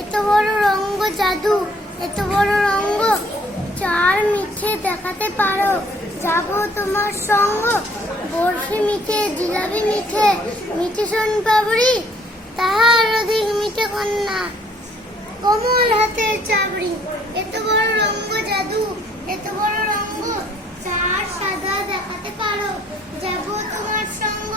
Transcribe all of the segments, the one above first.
এত বড় রঙ্গ জাদু, এত বড় রঙ্গ চার মিঠে দেখাতে পারো, যাবো তোমার সঙ্গ। বরফি মিঠে, জিলাপি মিঠে, মিঠে সোন পাবড়ি, তাহার অধিক মিঠে কন্যা কমল হাতের চাবড়ি। এত বড় রঙ্গ জাদু, এত বড় রঙ্গ চার সাদা দেখাতে পারো, যাবো তোমার সঙ্গ।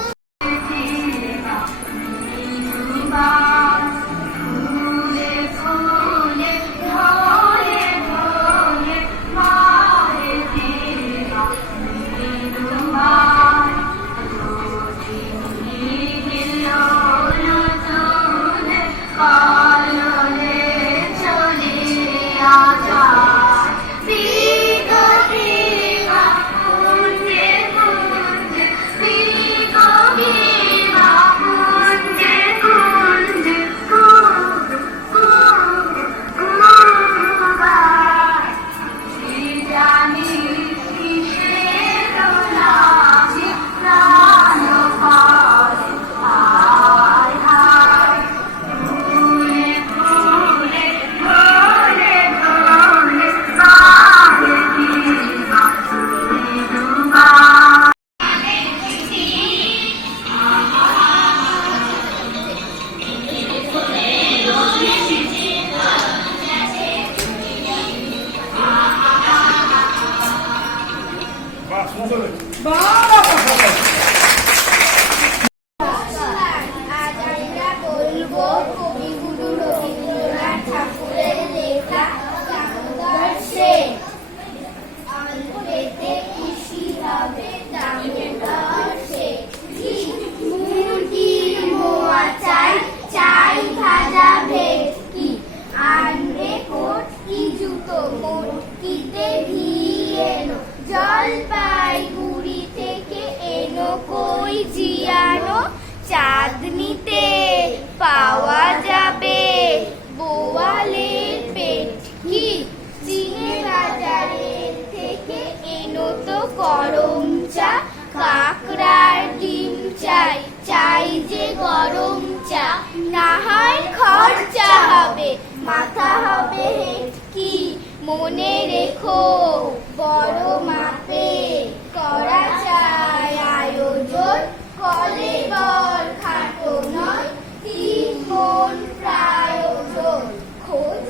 জলপাইগুড়ি থেকে এনো কই জিয়ানো, চাঁদনিতে পাওয়া যাবে বোয়ালের পেটকি। চিনে বাজারের থেকে এনো তো গরম চা, কাকড়ার ডিম চাই, চাই যে গরম চা। না হয় খরচা হবে, মাথা হবে হেটকি। মনে রেখো বড় মাপে করা চাই আয়োজন, কলেবর খাটো নয়, 3 মণ প্রায়োজন। খোঁজ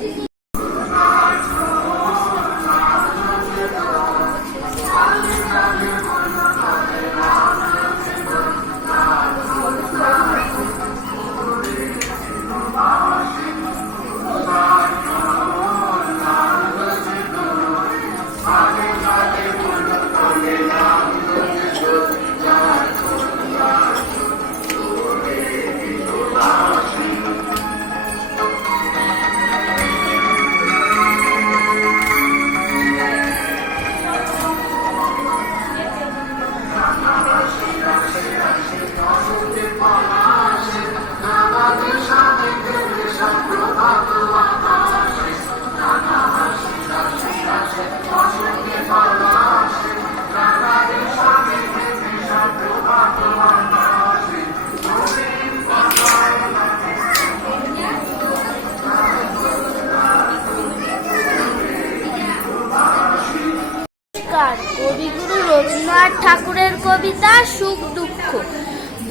ঠাকুরের কবিতা সুখ দুঃখ।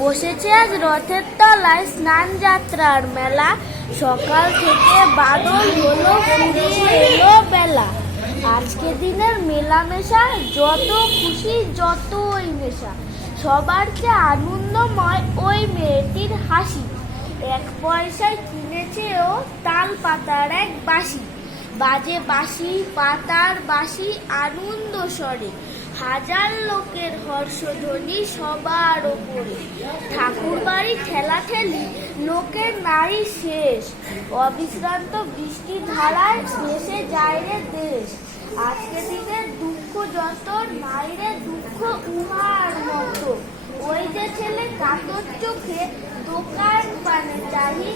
বসেছে আজ রথের তলায় স্নান যাত্রার মেলা, সকাল থেকে বাদল হলো ফুরিয়ে এলো বেলা। আজকে দিনের মেলামেশা, যত খুশি যতই নেশা, সবার চেয়ে আনন্দময় ওই মেয়েটির হাসি। 1 পয়সায় কিনেছে ও তাল পাতার এক বাঁশি, বাজে বাঁশি পাতার বাঁশি আনন্দ স্বরে, হাজার লোকের হর্ষধ্বনি সবার ওপরে। ঠাকুর বাড়ি ঠেলাঠেলি, লোকের নারী শেষ, অবিশ্রান্ত বৃষ্টি ধারায় ভেসে যায় রে দেশ। আজকে দিনের দুঃখ যত নাই রে দুঃখ উহার মতো, ওই যে ছেলে কাতর চোখে দোকান পানে চাহি।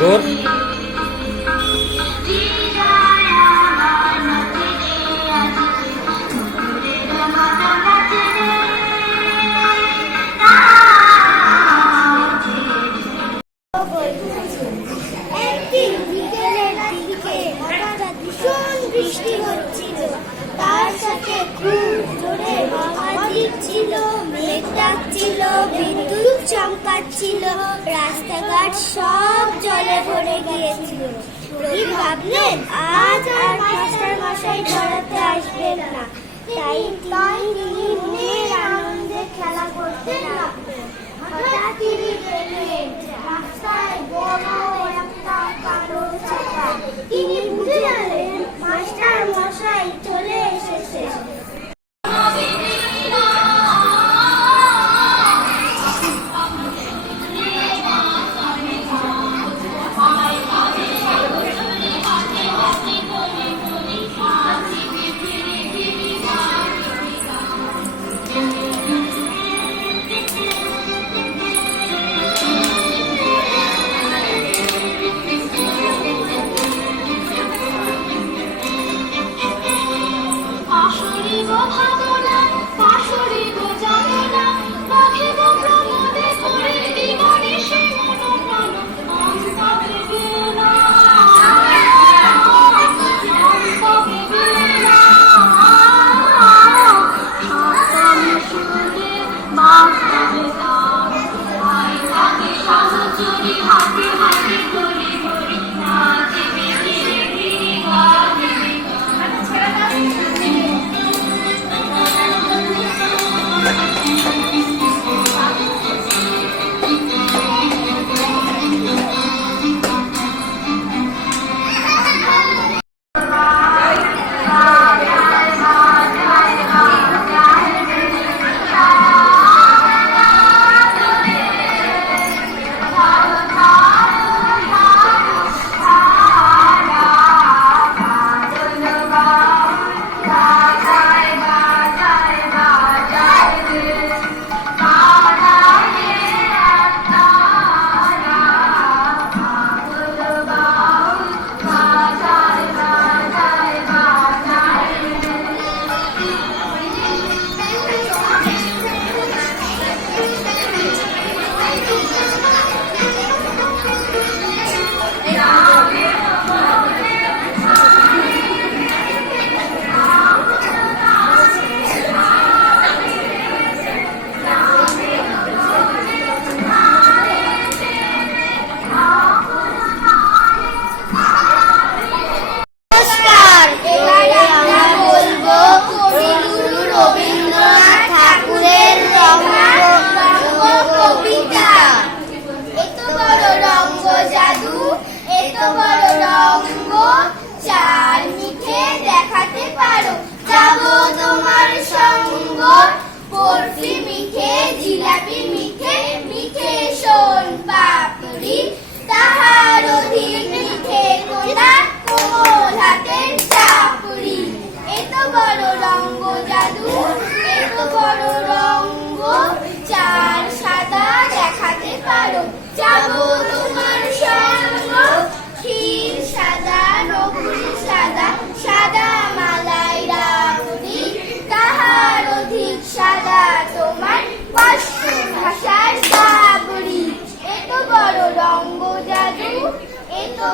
Good. একদিন বিকেলের দিকে হঠাৎ ভীষণ বৃষ্টি হচ্ছিল, তার সাথে খুব জোরে হাওয়া দিচ্ছিল, মেঘ ডাকছিল, বিদ্যুৎ চমকাচ্ছিল, রাস্তাঘাট সব জলে ভরে গিয়েছিল। রবি ভাবলেন আজ আর মাস্টার মশাই পড়াতে আসবেন না, তাই তিনি মনের আনন্দে খেলা করতে লাগলেন। হঠাৎ তিনি দেখলেন রাস্তায় বড় একটা কালো ছাতা। তিনি বুঝে গেলেন মাস্টার মশাই চলে এসেছে।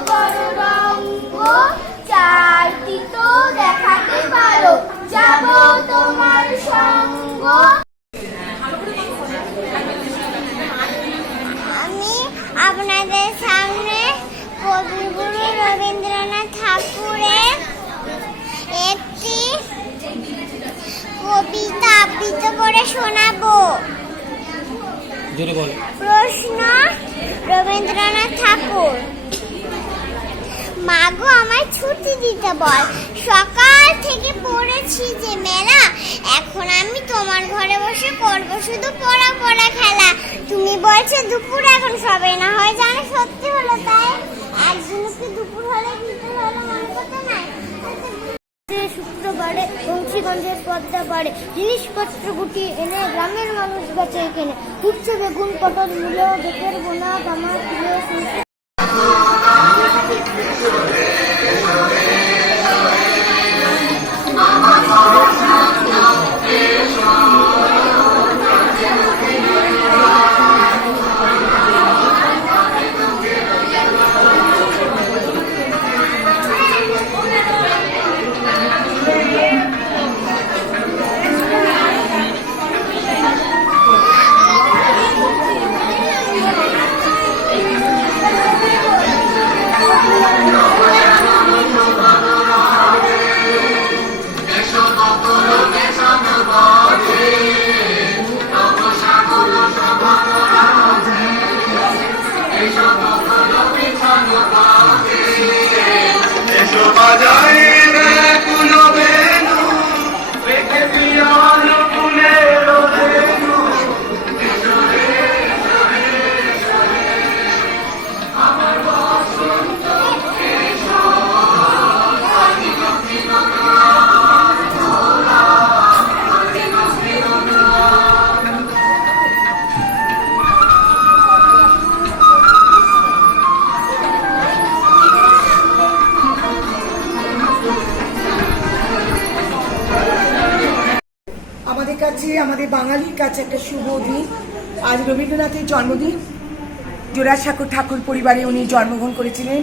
বড় রঙ্গ, চারটি তো দেখাতে পারো, যাব তোমার সঙ্গ। আমি আপনাদের সামনে কবিগুরু রবীন্দ্রনাথ ঠাকুরের একটি কবিতা আবৃত্তি করে শোনাবো। প্রশ্ন, রবীন্দ্রনাথ ঠাকুর। মাগো আমায় ছুটি দিতে বল, সকাল থেকে পড়েছি যে মেলা, এখন আমি তোমার ঘরে বসে করবো শুধু পড়া পড়া খেলা। তুমি বলছো দুপুর এখন সবে না হয় জানো, সত্যি হলো তাই, একদিন কি দুপুর হলে বিকেল হলো মনে করতে নাই। শুক্রবারে বংশীগঞ্জের পদ্মা পাড়ে জিনিসপত্র গুটি এনে গ্রামের মানুষ বেচে কেনে, উচ্ছে বেগুন পটল মূলো বেতের বোনা কামার তুলে আমাদের বাঙালির কাছে একটা শুভ দিন। আজ রবীন্দ্রনাথের জন্মদিন। জোড়াসাঁকো ঠাকুর পরিবারে উনি জন্মগ্রহণ করেছিলেন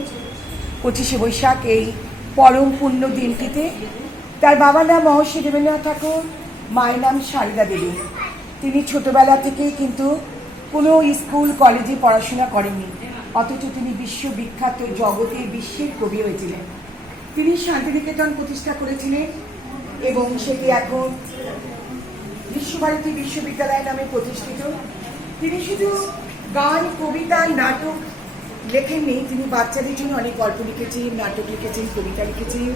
25শে বৈশাখ, এই পরম পুণ্য দিনটিতে। তার বাবার নাম মহর্ষি দেবেন্দ্রনাথ ঠাকুর, মায়ের নাম সারদা দেবী। তিনি ছোটবেলা থেকেই কিন্তু কোনো স্কুল কলেজে পড়াশোনা করেননি, অথচ তিনি বিশ্ববিখ্যাত জগতে বিশ্বের কবি হয়েছিলেন। তিনি শান্তিনিকেতন প্রতিষ্ঠা করেছিলেন এবং সেটি এখন বিশ্বভারতী বিশ্ববিদ্যালয় নামে প্রতিষ্ঠিত। তিনি শুধু গান, কবিতা, নাটক লেখেননি, তিনি বাচ্চাদের জন্য অনেক গল্প লিখেছেন, নাটক লিখেছেন, কবিতা লিখেছেন,